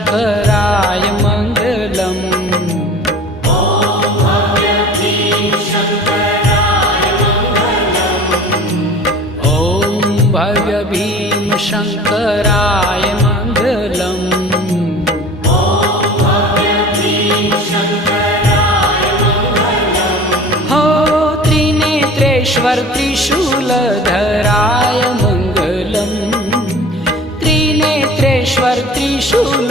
शङ्कराय मङ्गलम्। भव्य भीम शङ्कराय मङ्गलम्। हो त्रिनेत्रेश्वर त्रिशूलधराय मङ्गलम्। त्रिनेत्रेश्वर त्रिशूल